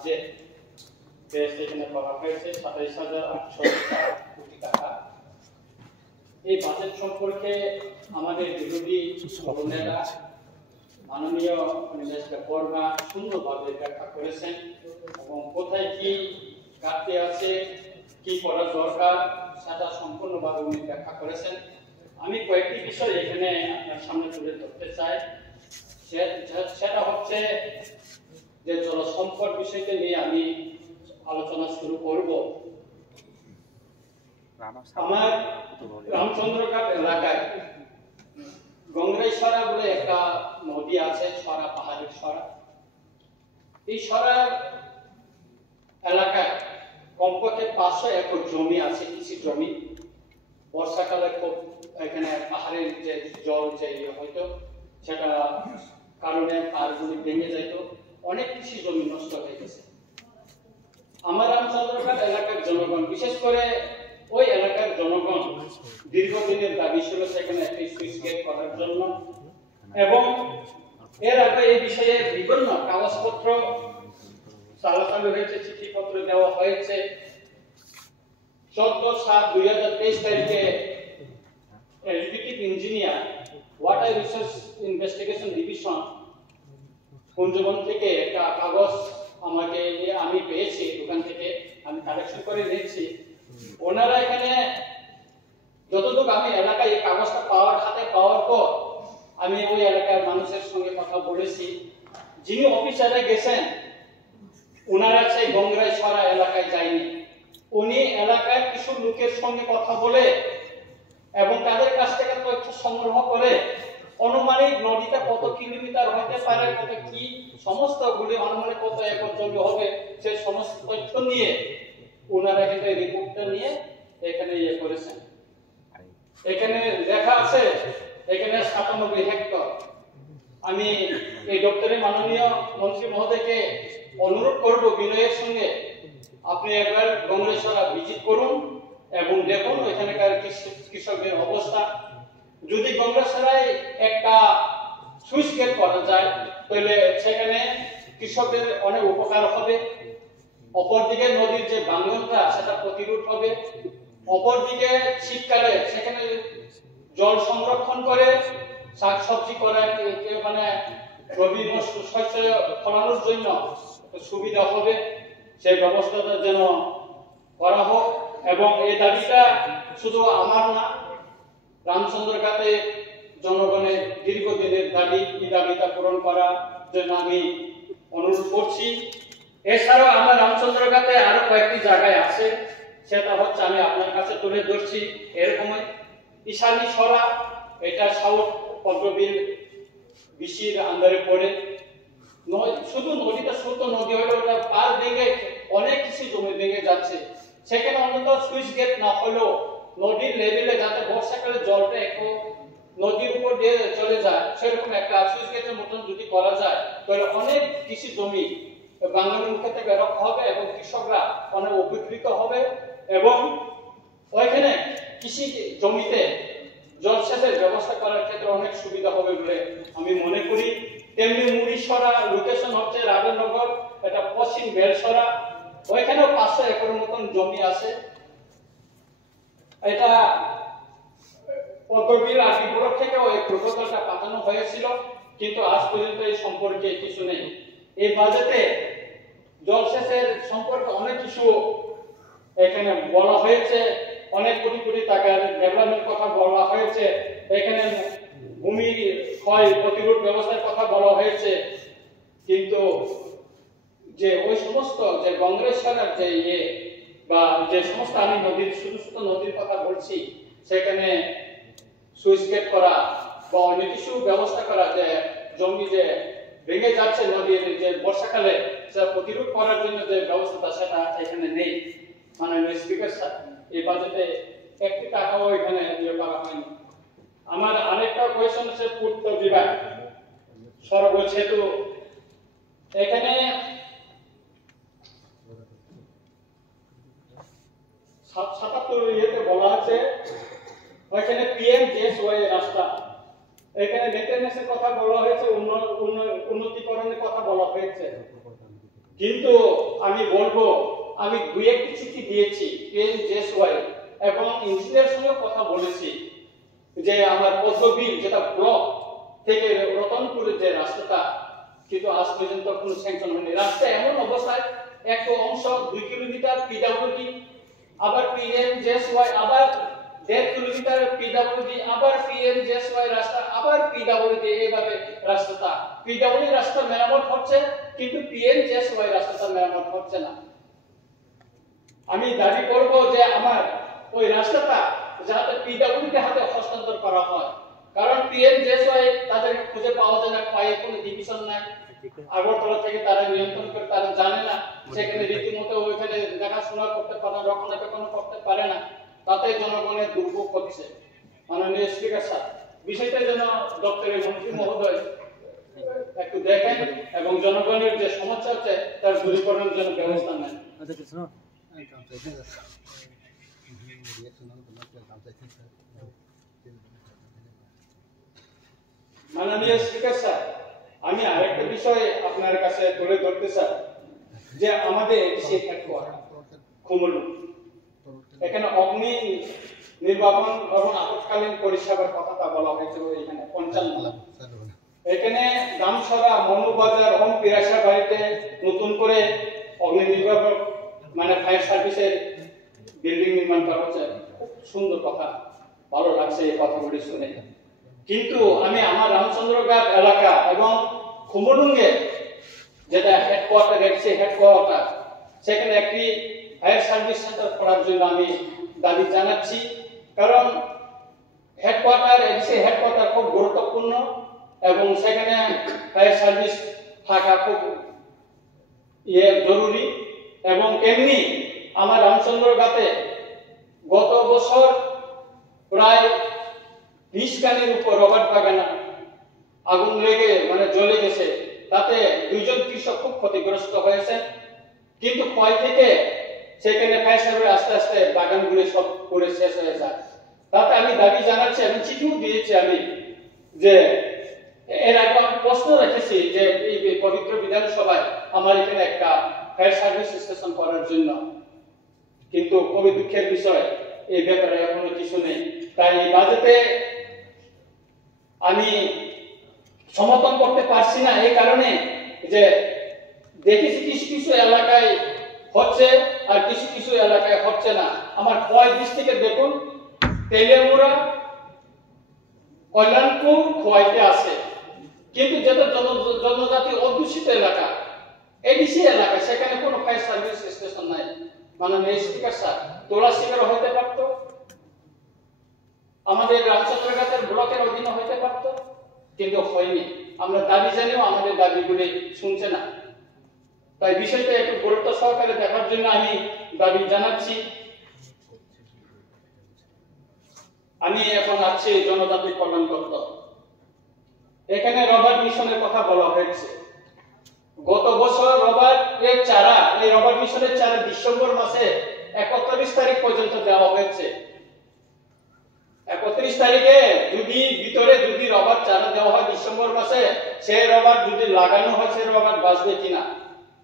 Budget এখানে করা হয়েছে ২৭,৮০০ কোটি টাকা। এই বাজেট সম্পর্কে আমাদের বিরোধী দলনেতা মাননীয় মিনিস্টার বর্মা সুন্দরভাবে ব্যাখ্যা করেছেন এবং কোথায় কি ঘাটতি আছে, কি করা দরকার সেটা সম্পূর্ণভাবে উনি ব্যাখ্যা করেছেন। আমি কয়েকটি বিষয় এখানে আপনার সামনে তুলে ধরতে চাই। সেটা হচ্ছে যে জল সম্পদ বিষয়কে নিয়ে আমি আলোচনা শুরু করব। আমার রামচন্দ্রঘাট এলাকায় গঙ্গাইছড়া বলে একটা নদী আছে, ছড়া, পাহাড়ের ছড়া। এই ছড়ার এলাকায় কমপক্ষে ৫০০ একর জমি আছে, কৃষি জমি। বর্ষাকালে খুব এখানে পাহাড়ের যে জল যে হয়তো সেটা কারণে পাহাড়গুলি ভেঙে যেত, অনেক কৃষি জমি নষ্ট হয়ে গেছে। আমার রামচন্দ্রঘাট এলাকার জনগণ, বিশেষ করে ওই এলাকার জনগণ দীর্ঘদিনের দাবি ছিল সেখানে একটি সুইচ গেট করার জন্য, এবং এর আগে এই বিষয়ে বিভিন্ন কাগজপত্র চালাচালু হয়েছে, চিঠিপত্র দেওয়া হয়েছে। 14/7/2023 তারিখে executive engineer water resource investigation division Kunjaban থেকে একটা কাগজ আমাকে আমি পেয়েছি, দোকান থেকে আমি কালেকশন করে নিয়েছি। ওনারা এখানে যতটুকু আমি এলাকায় এই কাগজটা হাতে পাওয়ার পর আমি ওই এলাকার মানুষের সঙ্গে কথা বলেছি। যিনি অফিসারে গেছেন ওনারা সেই গঙ্গাইছড়া এলাকায় যায়নি। উনি এলাকায় কিছু লোকের সঙ্গে কথা বলে এবং তাদের কাছ থেকে তথ্য সংগ্রহ করে অনুমানিক নদীটা কত কিলোমিটার হতে পারে, কত কি সমস্তগুলি অনুমানিক কত একর জমি হবে সেই সমস্ত তথ্য নিয়ে ওনারা কিন্তু এই রিপোর্টটা নিয়ে এখানে করেছেন। এখানে লেখা আছে এখানে ৯৭ হেক্টর। আমি এই দপ্তরের মাননীয় মন্ত্রী মহোদয়কে অনুরোধ করব বিনয়ের সঙ্গে, আপনি একবার গঙ্গাইছড়া ভিজিট করুন এবং দেখুন এখানকার কৃষকদের অবস্থা। যদি গঙ্গাইছড়ায় একটা সুইচ গেট করা যায় তাহলে সেখানে কৃষকদের অনেক উপকার হবে। অপরদিকে নদীর যে ভাঙনটা সেটা প্রতিরোধ হবে। অপরদিকে শীতকালে সেখানে জল সংরক্ষণ করে শাকসবজি করা মানে বিভিন্ন শস্য ফলানোর জন্য সুবিধা হবে। সেই ব্যবস্থাটা যেন করা হোক এবং এই দাবিটা শুধু আমার না, রামচন্দ্রঘাটে জনগণের দীর্ঘদিনের দাবি। এই দাবিটা পূরণ করার জন্য আমি অনুরোধ করছি। এছাড়াও আমার রামচন্দ্রঘাটে আরো কয়েকটি জায়গায় আছে, সেটা হচ্ছে আমি আপনার কাছে তুলে ধরছি। এরকমই ঈশানী ছড়া, এটা সাউথ পদ্মবিল বিসির আন্ডারে পড়ে। শুধু নদীটা ছোট নদী হলে ওটা পার ভেঙে অনেক কিছু জমি ভেঙে যাচ্ছে। সেখানে অন্তত সুইচ গেট না হলেও নদীর লেভেলে যাতে বর্ষাকালে জলটা একটু নদীর উপর দিয়ে চলে যায় সেরকম একটা সুইচ গেটের মতন যদি করা যায় তাহলে অনেক কৃষি জমি বাঙালির মুখে থেকে রক্ষা হবে এবং কৃষকরা অনেক উপকৃত হবে এবং ওইখানে কৃষি জমিতে জলসেচের ব্যবস্থা করার ক্ষেত্রে অনেক সুবিধা হবে বলে আমি মনে করি। তেমনি মুড়িছড়া লোকেশন হচ্ছে রাবেনগর, এটা পশ্চিম বেলছড়া, ওইখানেও ৫০০ একর মতন জমি আছে। এটা পদ্মবিল আর বিপুরক থেকেও এই প্রোটোকলটা পাঠানো হয়েছিল, কিন্তু আজ পর্যন্ত এই সম্পর্কে কিছু নেই। এই বাজেটে জলসেচের সম্পর্কে অনেক কিছু এখানে বলা হয়েছে, অনেক কোটি কোটি টাকার ডেভেলপমেন্ট কথা বলা হয়েছে, এখানে ভূমি ক্ষয় প্রতিরোধ ব্যবস্থার কথা বলা হয়েছে, কিন্তু যে ওই সমস্ত যে গঙ্গাইছড়ার যে বা যে সমস্ত আমি নদীর ছোট ছোট নদীর কথা বলছি সেখানে সুইচ গেট করা বা অন্য কিছু ব্যবস্থা করা, যে জমি যে ভেঙে যাচ্ছে নদীর যে বর্ষাকালে সেটা প্রতিরোধ করার জন্য যে ব্যবস্থাটা সেটা এখানে নেই। মানে স্পিকার এই বাজেটে একটি টাকাও এখানে করা হয়নি। আমার আরেকটা কোয়েশ্চন হচ্ছে পূর্ত বিভাগ সড়ক সেতু, এখানে ৭৭ বলা আছে ওইখানে পিএমজেএসওয়াই রাস্তা, এখানে মেইনটেনেন্সের কথা বলা হয়েছে, উন্নতিকরণের কথা বলা হয়েছে, কিন্তু আমি বলবো আমি দুই একটি চিঠি দিয়েছি PNJSY এবং ইঞ্জিনিয়ার সঙ্গে কথা বলেছি যে আমার পদ্মবিল যেটা ব্লক থেকে রতনপুরের যে রাস্তাটা, কিন্তু আজ পর্যন্ত কোনো স্যাংশন হয়নি। রাস্তা এমন অবস্থায় একটা অংশ 2 কিলোমিটার PWD, আবার PNJSY, আবার 1.5 কিলোমিটার PWD, আবার PNJSY রাস্তা, আবার PWD, এইভাবে রাস্তাটা PWD রাস্তা মেরামত হচ্ছে কিন্তু PNJSY রাস্তাটা মেরামত হচ্ছে না। আমি দাবি করব যে আমার ওই রাস্তাটা যাতে PWD হাতে হস্তান্তর করা হয়, কারণ PNJSY তাদের খুঁজে পাওয়া যায় না, পায়ে কোনো ডিভিশন নাই, আগরতলা থেকে তারা নিয়ন্ত্রণ করে, তারা জানে না, সেখানে রীতিমতো ওইখানে দেখাশোনা করতে পারে না, রক্ষণাবেক্ষণ করতে পারে না, তাতে জনগণের দুর্ভোগ হচ্ছে। মাননীয় স্পিকার স্যার, বিষয়টা যেন দপ্তরের মন্ত্রী মহোদয় একটু দেখেন এবং জনগণের যে সমস্যা হচ্ছে তার দূরীকরণের জন্য ব্যবস্থা নেন। মাননীয় স্পিকার স্যার, আমি আরেকটা বিষয় আপনার কাছে তুলে ধরতে চাই যে আমাদের সেই হেডকোয়ার্টার খুমুলু, এখানে অগ্নি নির্বাপন এবং আপৎকালীন পরিষেবার কথাটা বলা হয়েছে এখানে 55। এখানে দামছড়া, মনুবাজার, ওম পিরাসা বাড়িতে নতুন করে অগ্নি নির্বাপক মানে ফায়ার সার্ভিসের বিল্ডিং নির্মাণ করা হচ্ছে। খুব সুন্দর কথা, ভালো লাগছে এই কথাগুলি শুনে। কিন্তু আমি আমার রামচন্দ্রঘাট এলাকা এবং খুমুলুঙ্গে যেটা হেডকোয়ার্টার, সেই হেডকোয়ার্টার, সেখানে একটি ফায়ার সার্ভিস সেন্টার করার জন্য আমি দাবি জানাচ্ছি। কারণ হেডকোয়ার্টার খুব গুরুত্বপূর্ণ এবং সেখানে ফায়ার সার্ভিস থাকা খুব জরুরি। এবং এমনি আমার রামচন্দ্রঘাটে গত বছর প্রায় 20 কানির উপর রবার্ট বাগানে আগুন লেগে মানে জ্বলে গেছে, তাতে 2 জন কৃষক খুব ক্ষতিগ্রস্ত হয়েছে। কিন্তু ক্ষয় থেকে সেখানে ফায়ার সার্ভিস আস্তে আস্তে বাগানগুলি সব করে শেষ হয়ে যায়। তাতে আমি দাবি জানাচ্ছি এবং চিঠিও দিয়েছি আমি যে এর আগে আমি প্রশ্ন রেখেছি যে এই পবিত্র বিধানসভায় আমার এখানে একটা ফায়ার সার্ভিস স্টেশন করার জন্য, কিন্তু খুবই দুঃখের বিষয় এই ব্যাপারে এখনো কিছু নেই। তাই এই বাজেটে আমি সমর্থন করতে পারছি না, এই কারণে যে দেখেছি কিছু কিছু এলাকায় হচ্ছে আর কিছু কিছু এলাকায় হচ্ছে না। আমার খোয়াই ডিস্ট্রিক্টে দেখুন, তেলেমুড়া, কল্যাণপুর, খোয়াইতে আছে, কিন্তু যেটা জনজাতি অধ্যুষিত এলাকা, এডিসি এলাকা, সেখানে কোনো ফায়ার সার্ভিস স্টেশন নাই। মাননীয় স্পিকার স্যার, তোলা শিকার হতে পারত, আমাদের রামচন্দ্রঘাটের ব্লকের অধীনে হতে পারত, কিন্তু হয়নি। আমরা দাবি জানিও আমাদের দাবিগুলি শুনছে না। তাই বিষয়টা একটু গুরুত্ব সহকারে দেখার জন্য আমি দাবি জানাচ্ছি। আমি এখন আছি জনজাতি কল্যাণ দপ্তর। এখানে রবার্ট মিশনের কথা বলা হয়েছে। গত বছর রবার্টের চারা, এই রবার্ট মিশনের চারা ডিসেম্বর মাসে 31 তারিখ পর্যন্ত দেওয়া হয়েছে। 31 তারিখে যদি রবার্ট চারা দেওয়া হয় ডিসেম্বর মাসে, সেই রবার্ট যদি লাগানো হয় সেই রবার্ট বাঁচবে কিনা?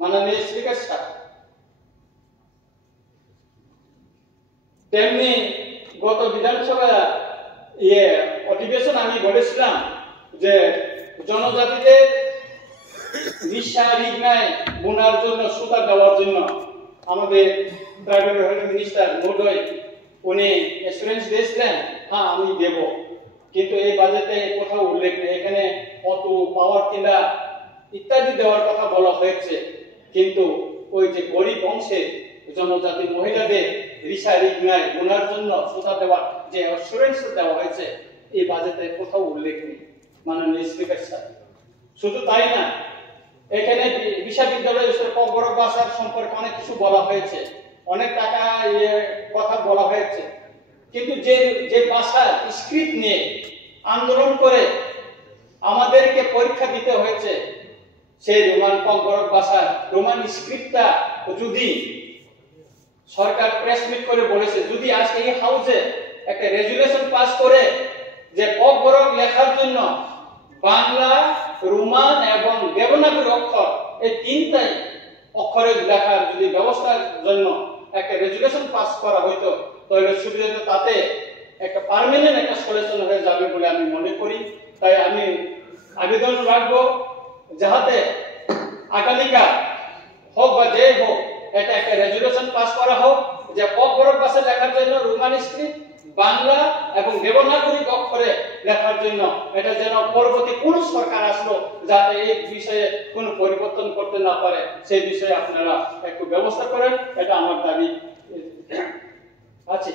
মাননীয় স্পিকার স্যার, তেমনি গত বিধানসভা অধিবেশন আমি বলেছিলাম যে জনজাতিদের বোনার জন্য সুতা দেওয়ার জন্য আমাদের ট্রাইবাল ডেভেলপমেন্ট মিনিস্টার মহোদয় উনি অ্যাসুরেন্স দিয়েছিলেন, হ্যাঁ আমি দেব, কিন্তু এই বাজেটে কোথাও উল্লেখ নেই। এখানে কত পাওয়ার কিনা ইত্যাদি দেওয়ার কথা বলা হয়েছে, কিন্তু ওই যে গরিব অংশের জনজাতি মহিলাদের বোনার জন্য সুতা দেওয়ার যে অ্যাসুরেন্স দেওয়া হয়েছে এই বাজেটে কোথাও উল্লেখ নেই। মাননীয় স্পিকার স্যার, শুধু তাই না, এখানে বিশ্ববিদ্যালয়ের বড় ভাষার সম্পর্কে অনেক কিছু বলা হয়েছে, অনেক টাকা কথা বলা হয়েছে, কিন্তু যে ভাষার স্ক্রিপ্ট নিয়ে আন্দোলন করে আমাদেরকে পরীক্ষা দিতে হয়েছে, সেই রোমান স্ক্রিপ্টটা যদি সরকার প্রেস মিট করে বলেছে, যদি আজকে এই হাউসে একটা রেজুলেশন পাস করে যে পগবরক লেখার জন্য বাংলা, রোমান এবং দেবনাগরী অক্ষর এই তিনটাই অক্ষরে লেখার যদি ব্যবস্থার জন্য একটা রেজুলেশন পাস করা হইতো তাহলে সুবিধা হতো, তাতে একটা পার্মানেন্ট একটা সলিউশন হয়ে যাবে বলে আমি মনে করি। তাই আমি আবেদন রাখবো যাহাতে আগামীকাল হোক বা যে হোক এটা একটা রেজুলেশন পাস করা হোক যে পকবরক ভাষায় লেখার জন্য রোমান স্ক্রিপ্ট, বাংলা এবং দেবনাগরী অক্ষরে লেখার জন্য এটা যেন পরবর্তী কোন সরকার আসলো যাতে এই বিষয়ে কোনো পরিবর্তন করতে না পারে সেই বিষয়ে আপনারা একটু ব্যবস্থা করেন, এটা আমার দাবি আছে।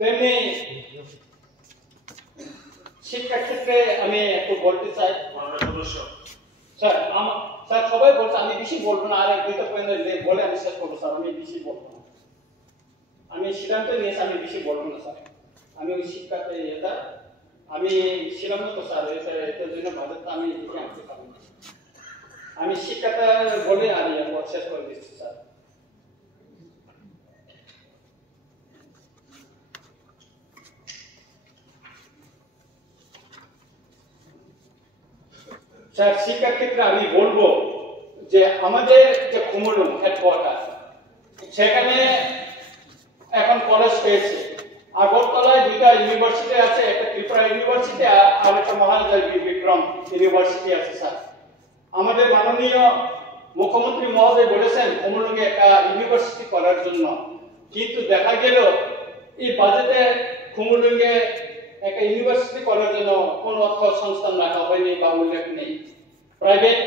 তেমনি শিক্ষা ক্ষেত্রে আমি একটু বলতে চাই স্যার, স্যার সবাই বলছে আমি বেশি বলবো না, আর দুইটা পয়েন্ট বলে আমি শেষ করবো স্যার, আমি বেশি বলবো না, আমি সিদ্ধান্ত নিয়েছি আমি বেশি বলবো না স্যার। আমি ওই শিক্ষাতে এটা আমি ছিলাম না তো স্যার, এটার জন্য বাজেটটা আমি লিখে আনতে পারি না। আমি শিক্ষাটা বলে আমি শেষ করে দিচ্ছি স্যার। স্যার শিক্ষা ক্ষেত্রে আমি বলবো যে আমাদের যে কুমুলুং হেডকোয়ার্টার সেখানে এখন কলেজ হয়েছে। আগরতলায় দুইটা ইউনিভার্সিটি আছে, একটা ত্রিপুরা ইউনিভার্সিটি আর একটা মহারাজা বিক্রম ইউনিভার্সিটি আছে স্যার। আমাদের মাননীয় মুখ্যমন্ত্রী মহোদয় বলেছেন কুমুলুঙে একটা ইউনিভার্সিটি করার জন্য, কিন্তু দেখা গেল এই বাজেটে কুমুলুঙে একটা ইউনিভার্সিটি করার জন্য কোন অর্থ সংস্থান রাখা হয়নি বা উল্লেখ নেই। প্রাইভেট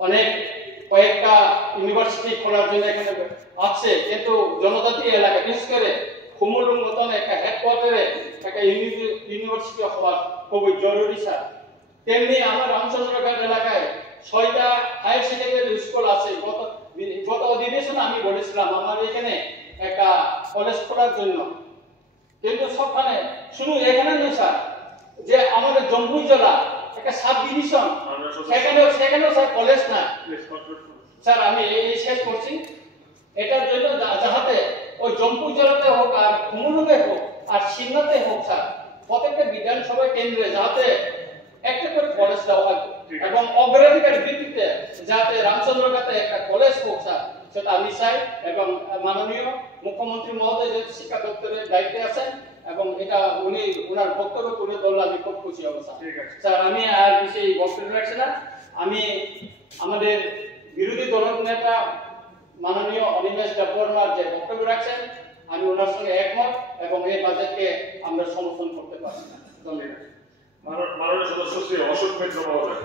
অনেক কয়েকটা ইউনিভার্সিটি খোলার জন্য এখানে আছে, কিন্তু জনজাতি এলাকা বিশেষ করে কুমুলুং মতন একটা হেডকোয়ার্টারে একটা ইউনিভার্সিটি হওয়া খুবই জরুরি স্যার। তেমনি আমার রামচন্দ্রগড় এলাকায় 6টা হায়ার সেকেন্ডারি স্কুল আছে। গত অধিবেশনে আমি বলেছিলাম আমার এখানে একটা কলেজ খোলার জন্য, কিন্তু সবখানে শুধু এখানে নয় স্যার, যে আমাদের জম্মু জেলা একটা সাব ডিভিশন সেখানেও স্যার কলেজ না স্যার। আমি এই শেষ করছি, এটার জন্য যাহাতে ওই জম্মু জেলাতে হোক আর কুমুলুঙে হোক আর সিন্নাতে হোক স্যার, প্রত্যেকটা বিধানসভা কেন্দ্রে যাতে একটা করে কলেজ দেওয়া হয় এবং অগ্রাধিকার ভিত্তিতে যাতে রামচন্দ্রগড়ে একটা কলেজ হোক স্যার, সেটা আমি চাই। এবং মাননীয় মুখ্যমন্ত্রী মহোদয় যে শিক্ষা দপ্তরের দায়িত্বে আছেন এবং এটা উনি ওনার বক্তব্য তুলে ধরলে আমি খুব খুশি হব স্যার। আমি আর বেশি বক্তব্য রাখছি না। আমি আমাদের বিরোধী দল নেতা মাননীয় অনিমেষ দেববর্মার যে বক্তব্য রাখছেন আমি ওনার সঙ্গে একমত এবং এই বাজেটকে আমরা সমর্থন করতে পারি। ধন্যবাদ। মাননীয় সদস্য শ্রী অশোক মিত্র মহোদয়।